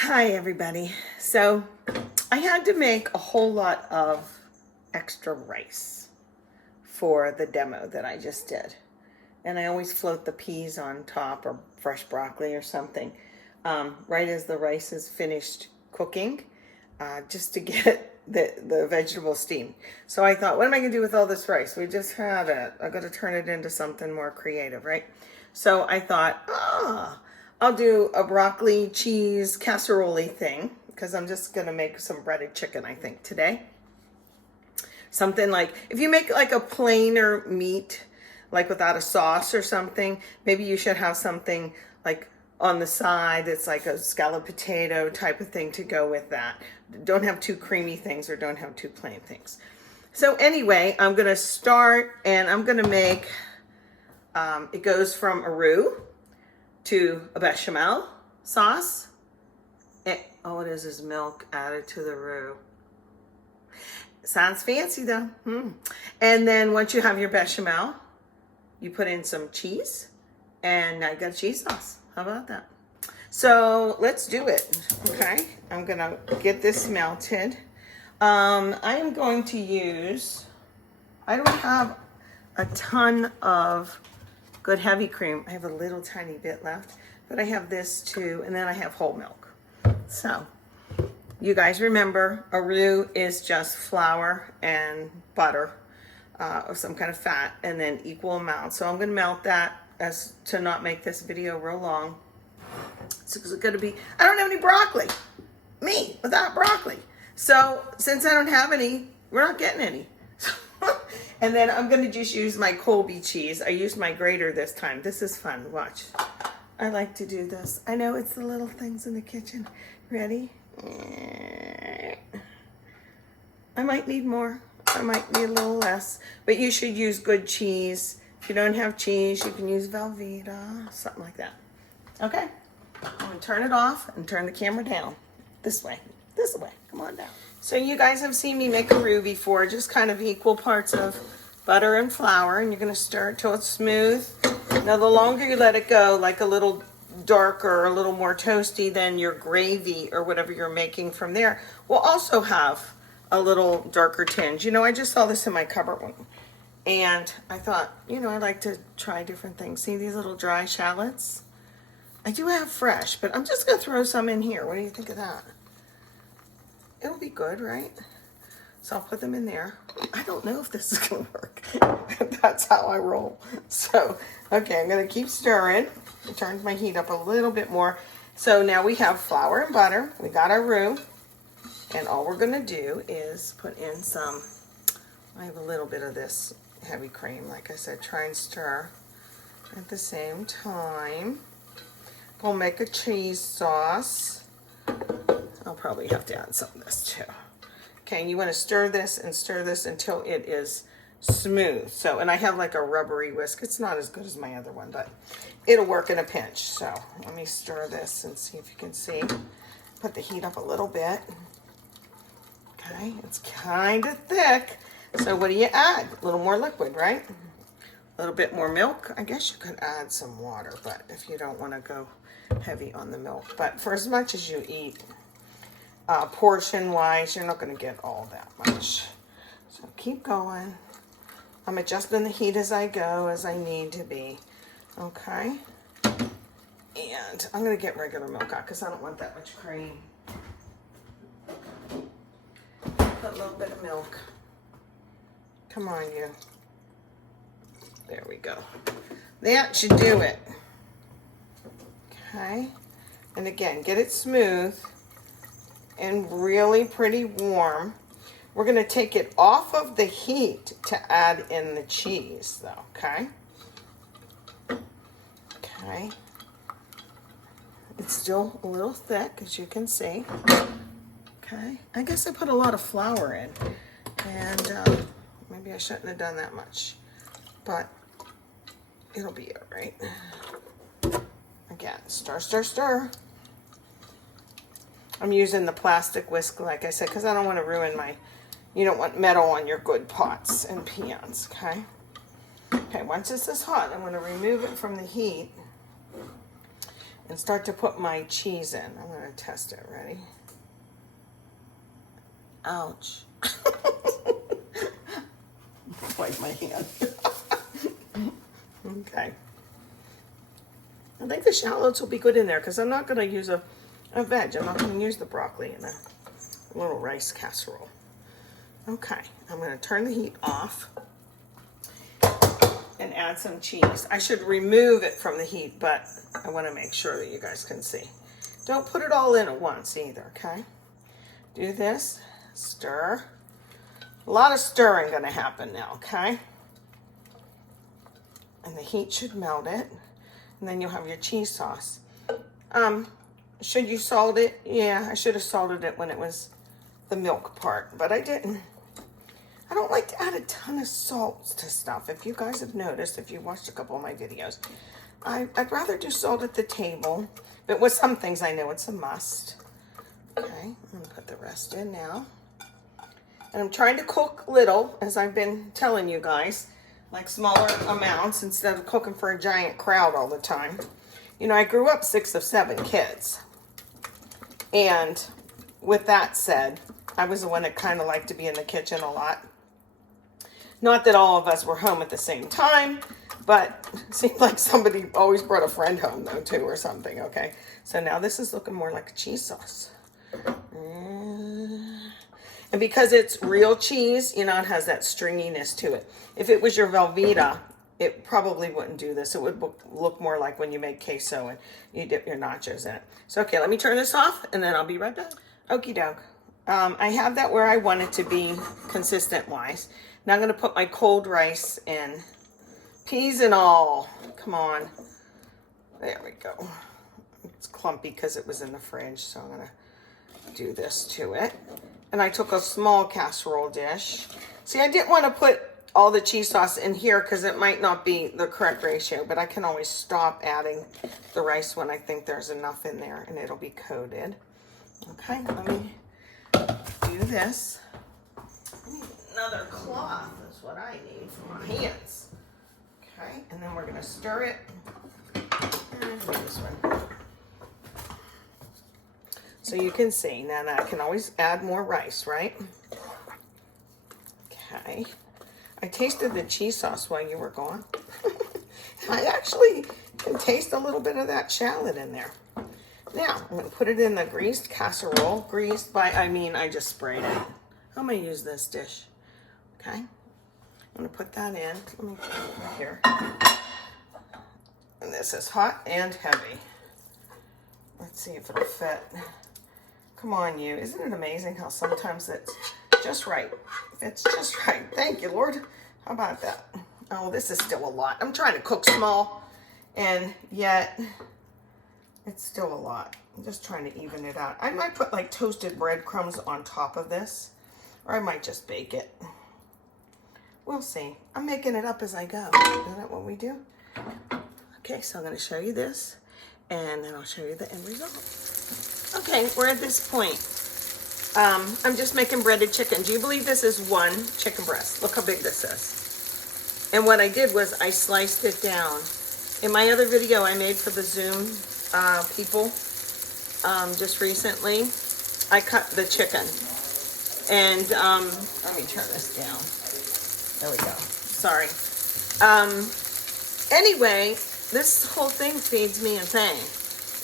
Hi everybody. So I had to make a whole lot of extra rice for the demo that I just did. And I always float the peas on top or fresh broccoli or something right as the rice is finished cooking, just to get the vegetable steam. So I thought, what am I going to do with all this rice? We just had it. I've got to turn it into something more creative, right? So I thought, I'll do a broccoli cheese casserole thing because I'm just going to make some breaded chicken, I think, today. Something like, if you make like a plainer meat, like without a sauce or something, maybe you should have something like on the side that's like a scalloped potato type of thing to go with that. Don't have too creamy things or don't have too plain things. So anyway, I'm going to start and I'm going to make, it goes from a roux to a bechamel sauce. All it is milk added to the roux. Sounds fancy though. And then once you have your bechamel, you put in some cheese and now you got a cheese sauce. How about that? So let's do it. Okay, I'm gonna get this melted. I am going to use, I don't have a ton of good heavy cream. I have a little tiny bit left, but I have this too, and then I have whole milk. So you guys remember, a roux is just flour and butter or some kind of fat, and then equal amounts. So I'm going to melt that as to not make this video real long. So it's going to be, I don't have any broccoli. Me without broccoli. So since I don't have any, we're not getting any. And then I'm going to just use my Colby cheese. I used my grater this time. This is fun. Watch. I like to do this. I know it's the little things in the kitchen. Ready? I might need more. I might need a little less. But you should use good cheese. If you don't have cheese, you can use Velveeta. Something like that. Okay? I'm going to turn it off and turn the camera down. This way. This way. Come on down. So you guys have seen me make a roux before. Just kind of equal parts of butter and flour. And you're going to stir it till it's smooth. Now the longer you let it go, like a little darker, a little more toasty, then your gravy or whatever you're making from there will also have a little darker tinge. You know, I just saw this in my cupboard one. And I thought, you know, I like to try different things. See these little dry shallots? I do have fresh, but I'm just going to throw some in here. What do you think of that? It'll be good, right? So I'll put them in there. I don't know if this is going to work. That's how I roll. So, okay, I'm going to keep stirring. I turned my heat up a little bit more. So now we have flour and butter. We got our roux. And all we're going to do is put in some, I have a little bit of this heavy cream. Like I said, try and stir at the same time. We'll make a cheese sauce. I'll probably have to add some of this too. Okay, and you want to stir this until it is smooth. So, and I have like a rubbery whisk. It's not as good as my other one, but it'll work in a pinch. So let me stir this and see if you can see. Put the heat up a little bit. Okay, it's kind of thick. So what do you add? A little more liquid, right? A little bit more milk. I guess you could add some water, but if you don't want to go heavy on the milk. But for as much as you eat, portion-wise, you're not going to get all that much. So keep going. I'm adjusting the heat as I go, as I need to be. Okay. And I'm going to get regular milk out because I don't want that much cream. Put a little bit of milk. Come on, you. There we go. That should do it. Okay. And again, get it smooth and really pretty warm. We're going to take it off of the heat to add in the cheese though, okay? Okay. It's still a little thick, as you can see. Okay. I guess I put a lot of flour in, and maybe I shouldn't have done that much, but it'll be all right. Again, stir, stir, stir. I'm using the plastic whisk, like I said, because I don't want to ruin my, you don't want metal on your good pots and pans, okay? Okay, once this is hot, I'm going to remove it from the heat. and start to put my cheese in. I'm going to test it. Ready? Ouch. Wipe my hand. Okay. I think the shallots will be good in there because I'm not going to use a veg. I'm not going to use the broccoli in a little rice casserole. Okay, I'm going to turn the heat off and add some cheese. I should remove it from the heat, but I want to make sure that you guys can see. Don't put it all in at once either, okay? Do this, stir. A lot of stirring going to happen now, okay? And the heat should melt it. And then you'll have your cheese sauce. Should you salt it? Yeah, I should have salted it when it was the milk part, but I didn't. I don't like to add a ton of salt to stuff. If you guys have noticed, if you watched a couple of my videos, I'd rather do salt at the table. But with some things, I know it's a must. Okay, I'm gonna put the rest in now. And I'm trying to cook little, as I've been telling you guys, like smaller amounts instead of cooking for a giant crowd all the time. You know, I grew up 6 of 7 kids. And with that said, I was the one that kind of liked to be in the kitchen a lot. Not that all of us were home at the same time, but it seemed like somebody always brought a friend home though too or something, okay? So now this is looking more like a cheese sauce. And because it's real cheese, you know, it has that stringiness to it. If it was your Velveeta, it probably wouldn't do this. It would look more like when you make queso and you dip your nachos in it. So, okay, let me turn this off and then I'll be right back. Okie doke. I have that where I want it to be consistent-wise. Now I'm going to put my cold rice in. Peas and all. Come on. There we go. It's clumpy because it was in the fridge, so I'm going to do this to it. And I took a small casserole dish. See, I didn't want to put all the cheese sauce in here because it might not be the correct ratio, but I can always stop adding the rice when I think there's enough in there and it'll be coated. Okay, let me do this. I need another cloth is what I need for my hands. Okay, and then we're going to stir it. And this one. So you can see, now I can always add more rice, right? Okay. I tasted the cheese sauce while you were gone. I actually can taste a little bit of that shallot in there. Now, I'm going to put it in the greased casserole. Greased by, I mean, I just sprayed it. I'm going to use this dish. Okay. I'm going to put that in. Let me put it right here. And this is hot and heavy. Let's see if it'll fit. Come on, you. Isn't it amazing how sometimes it's just right? It's just right. Thank you, Lord. How about that? Oh, this is still a lot. I'm trying to cook small, and yet it's still a lot. I'm just trying to even it out. I might put like toasted breadcrumbs on top of this, or I might just bake it. We'll see. I'm making it up as I go. Isn't that what we do? Okay, so I'm going to show you this, and then I'll show you the end result. Okay, we're at this point. I'm just making breaded chicken. Do you believe this is 1 chicken breast? Look how big this is. And what I did was I sliced it down. In my other video I made for the Zoom people just recently, I cut the chicken. And let me turn this down. There we go. Sorry. Anyway, this whole thing feeds me insane.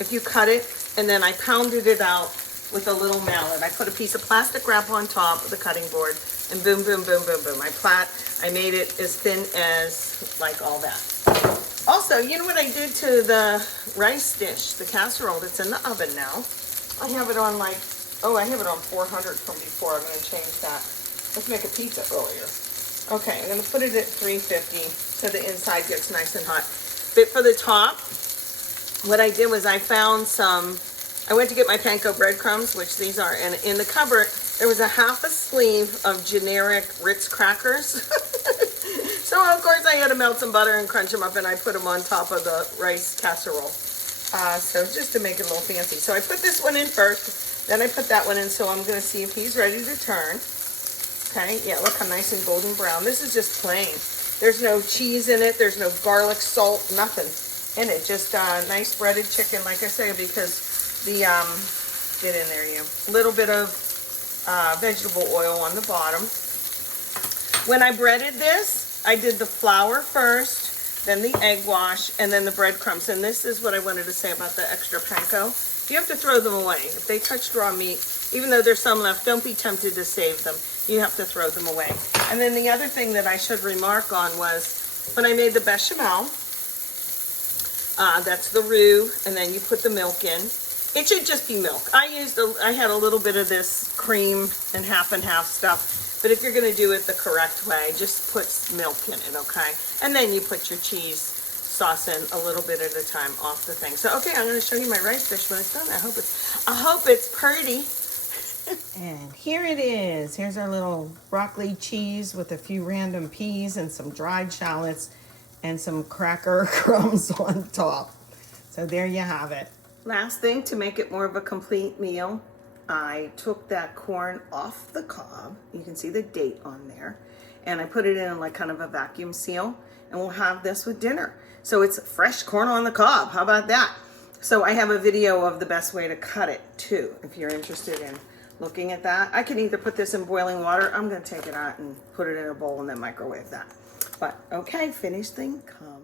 If you cut it, and then I pounded it out with a little mallet. I put a piece of plastic wrap on top of the cutting board, and boom, boom, boom, boom, boom. I made it as thin as like all that. Also, you know what I did to the rice dish, the casserole that's in the oven now? I have it on like, oh, I have it on 400 from before. I'm going to change that. Let's make a pizza earlier. Okay, I'm going to put it at 350 so the inside gets nice and hot. But for the top, what I did was I found some, I went to get my panko breadcrumbs, which these are, and in the cupboard, there was a half a sleeve of generic Ritz crackers. So, of course, I had to melt some butter and crunch them up, and I put them on top of the rice casserole. So, just to make it a little fancy. So, I put this one in first, then I put that one in, so I'm going to see if he's ready to turn. Okay, yeah, look how nice and golden brown. This is just plain. There's no cheese in it. There's no garlic, salt, nothing. in it. Just nice breaded chicken, like I say, because the, get in there you, little bit of vegetable oil on the bottom. When I breaded this, I did the flour first, then the egg wash, and then the breadcrumbs. And this is what I wanted to say about the extra panko. You have to throw them away. If they touched raw meat, even though there's some left, don't be tempted to save them. You have to throw them away. And then the other thing that I should remark on was when I made the bechamel, that's the roux, and then you put the milk in. It should just be milk. I had a little bit of this cream and half stuff, but if you're gonna do it the correct way, just put milk in it, okay? And then you put your cheese sauce in a little bit at a time off the thing. So, okay, I'm gonna show you my rice dish when it's done. I hope it's pretty. And here it is. Here's our little broccoli cheese with a few random peas and some dried shallots and some cracker crumbs on top. So there you have it. Last thing, to make it more of a complete meal, I took that corn off the cob. You can see the date on there. And I put it in like kind of a vacuum seal, and we'll have this with dinner. So it's fresh corn on the cob. How about that? So I have a video of the best way to cut it too, if you're interested in looking at that. I can either put this in boiling water. I'm gonna take it out and put it in a bowl and then microwave that. But okay, finished thing come.